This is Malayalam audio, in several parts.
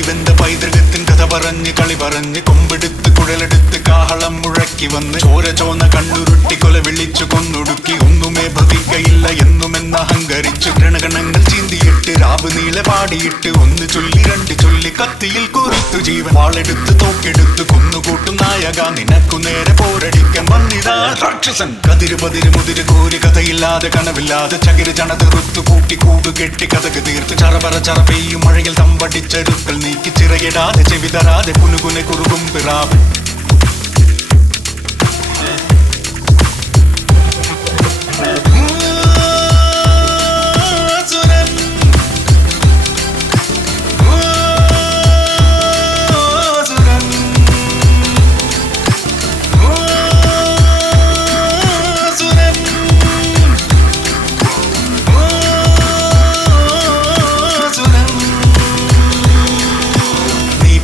കൊതിവെന്ത പൈതൃകത്തിൻ കഥ പറഞ്ഞ് കളി പറഞ്ഞ് കൊമ്പെടുത്ത് കുഴലെടുത്ത് കാഹളം മുഴക്കി വന്ന് ചോര ചോന്ന കണ്ണുരുട്ടി കൊല വിളിച്ചു കൊന്നൊടുക്കി ഒന്നുമേ ഭവിക്കയില്ല എന്നുമെന്ന് അഹങ്കരിച്ചു രണഗണങ്ങൾ ചീന്തിയിട്ട് രാവ് നീളെ പാടിയിട്ട് ഒന്ന് ചൊല്ലി രണ്ട് ചൊല്ലി കത്തിയിൽ കുറിത്തു ജീവൻ വാളെടുത്ത് തോക്കെടുത്ത് കൊന്നുകൂട്ടും നായക നിനക്കു നേരെ പോരടിക്കാൻ വന്നിതാ രാക്ഷസൻ കതിര് പതിര് മുതിര് കോരി കഥയില്ലാതെ കനവില്ലാതെ ചകിര് ചണത് റുത്തു കൂട്ടി കൂട് കെട്ടി കഥക്ക് തീർത്ത് ചറപറ ചറപെയ്യും മഴയിൽ തമ്പടിച്ചരുക്കൾ നീക്കി ചിറകിടാതെ ചെവിതരാതെ പുനുകുനെ കുറുകും പിറാവ്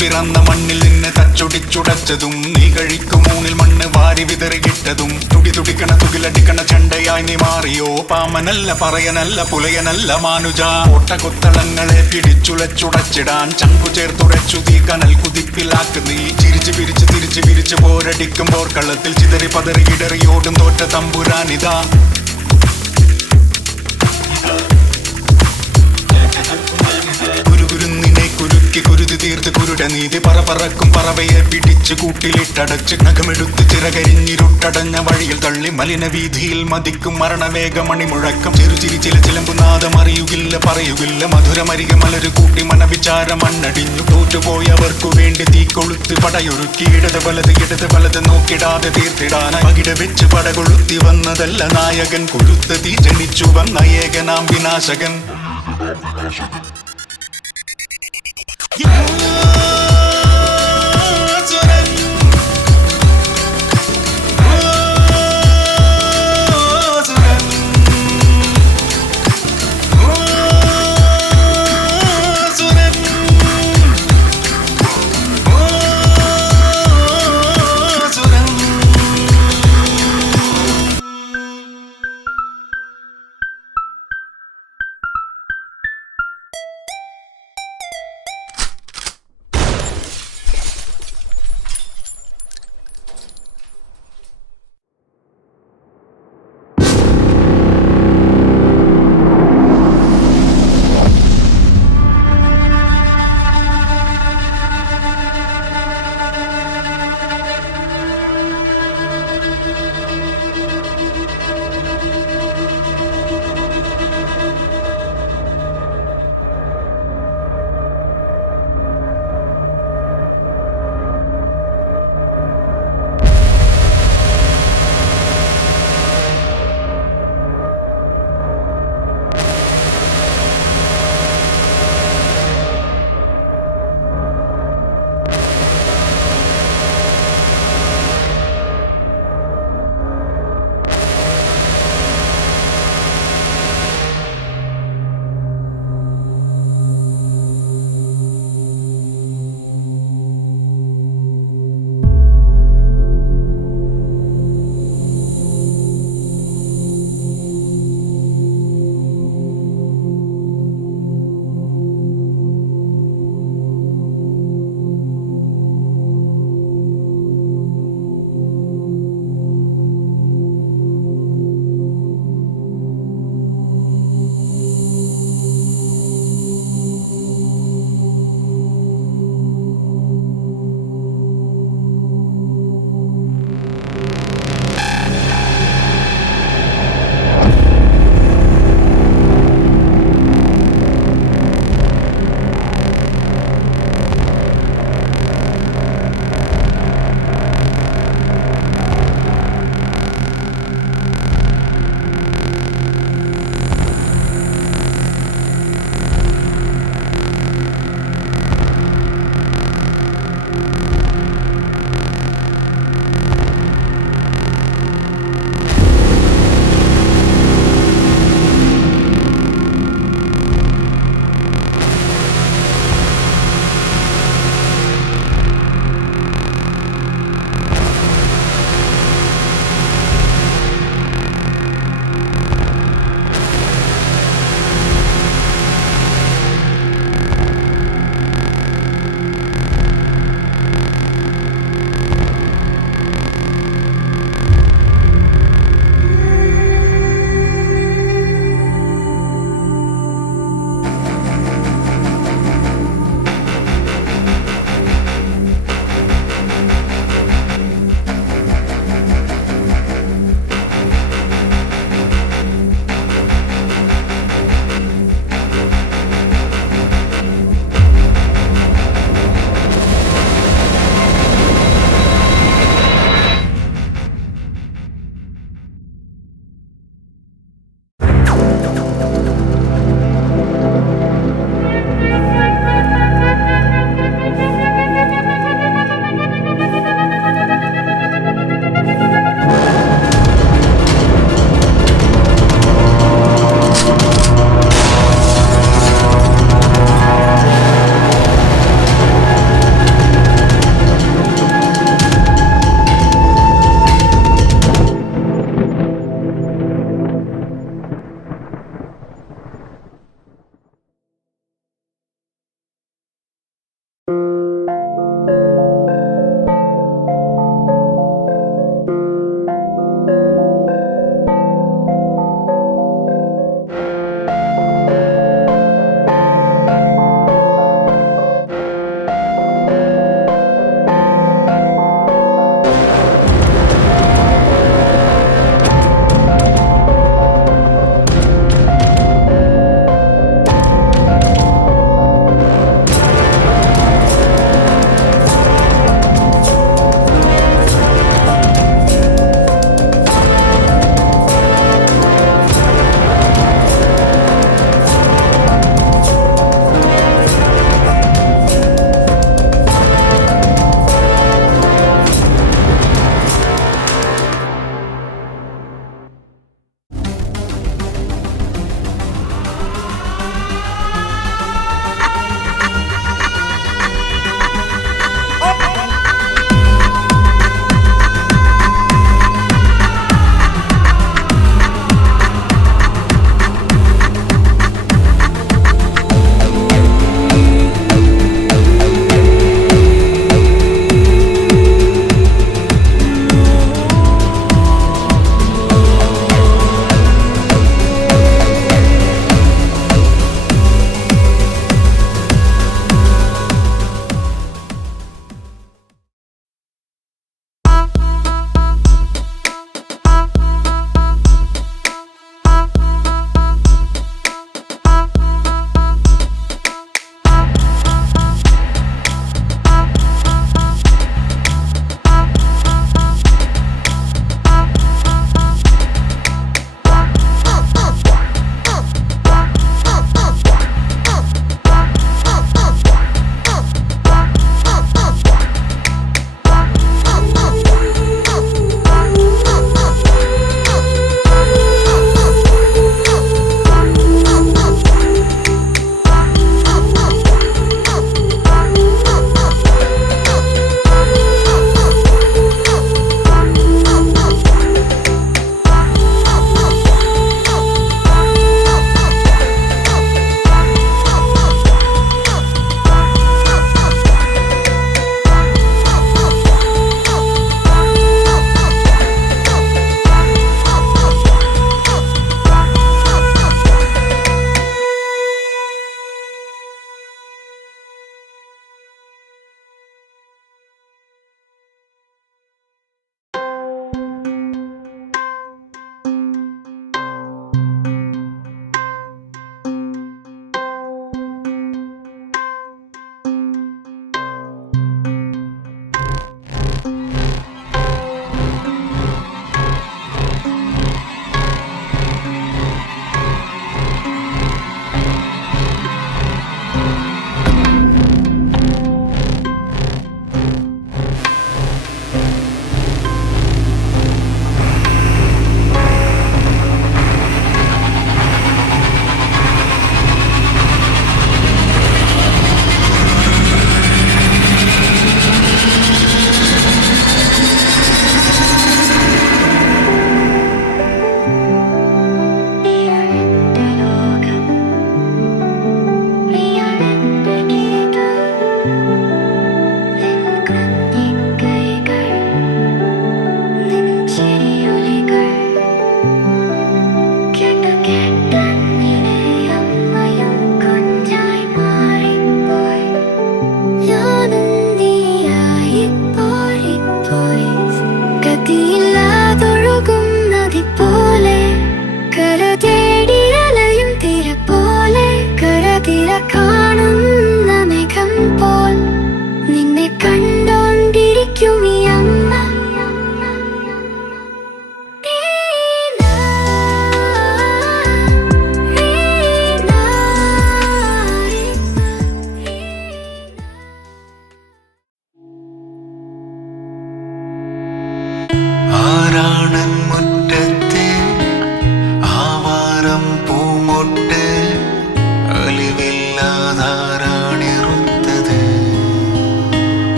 പിറന്ന മണ്ണിൽ നിന്നെ തച്ചൊടിച്ചുടച്ചതും നീ കഴിക്കും മൂന്നിൽ മണ്ണ് വാരി വിതറിയിട്ടതും തുടി തുടിക്കണ തുകിലടിക്കണ ചണ്ടയായി നീ മാറിയോ പാമനല്ല പറയനല്ല പുലയനല്ല മാനുജ ഒട്ടകൊത്തളങ്ങളെ പിടിച്ചുളച്ചുടച്ചിടാൻ ചങ്കു ചേർത്തുടച്ചു തീ കനൽ കുതിപ്പിലാക്ക് നീ ചിരിച്ചു പിരിച്ച് തിരിച്ചു വിരിച്ചു പോരടിക്കുമ്പോൾ കള്ളത്തിൽ ചിതറി പതറി ഇടറിയോടും തോറ്റ തമ്പുരാനിതാ കുരുക്കി കുരുതി തീർത്ത് കുരുട നീതി പറക്കും പറവയെ പിടിച്ച് കൂട്ടിലിട്ടടച്ച് നഖമെടുത്ത് ചിറകരിഞ്ഞിരുട്ടടഞ്ഞ വഴിയിൽ തള്ളി മലിന വീതിയിൽ മതിക്കും മരണവേഗമണി മുഴക്കം ചെറുചിരി ചില ചിലമ്പുനാദം അറിയുകില്ല പറയുകില്ല മധുരമരിക മലര് കൂട്ടി മനവിചാരം മണ്ണടിഞ്ഞു തോറ്റുപോയവർക്കു വേണ്ടി തീ കൊളുത്ത് പടയൊരുക്കി ഇടത് വലത് നോക്കിടാതെ തീർത്തിടാനായി പകിട വെച്ച് പടകൊളുത്തി വന്നതല്ല നായകൻ കൊഴുത്ത് തീ ജനിച്ചു വന്ന ഏകനാം വിനാശകൻ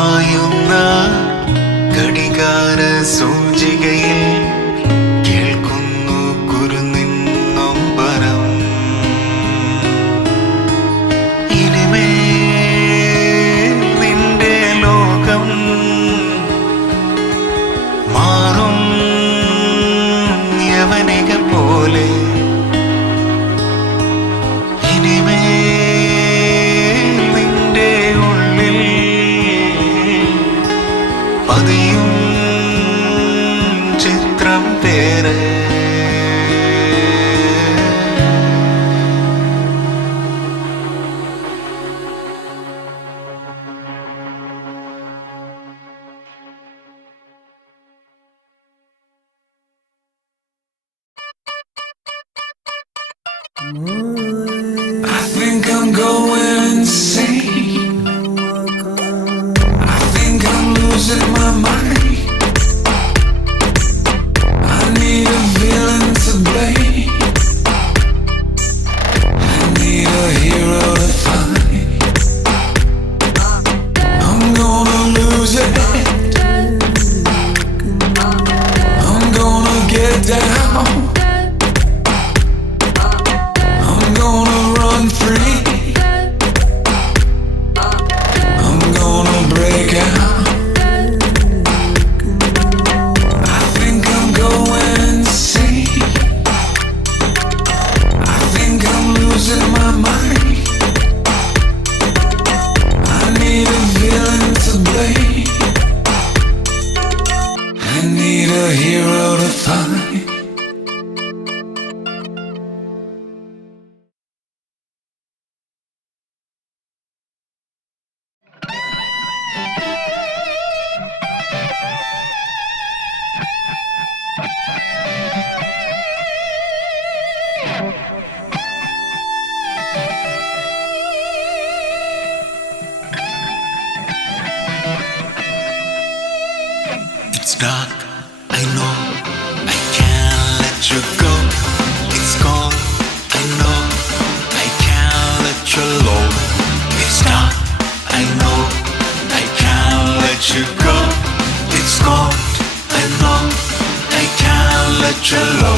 മായുന്ന ഘടികാര സൂചികയിൽ കേൾക്കുന്നു കുരുന്നിൻ നൊമ്പരം. ഇനിമേൽ നിന്റെ ലോകം മാറും യവനിക പോലെ. ഇനിമേൽ നിന്റെ ഉള്ളിൽ പതിയും ചിത്രം പേര്. I think I'm going insane. I think I'm losing my mind. I need a villain to blame. I need a hero to find. I'm gonna lose it. I'm gonna get down. I'm gonna run free. I'm gonna break out. I think I'm going insane. I think I'm losing my mind. I need a villain to blame. I need a hero to find. It's dark, I know, I can't let you go. It's cold, I know, I can't let you low. It's dark, I know, I can't let you go. It's cold, I know, I can't let you low.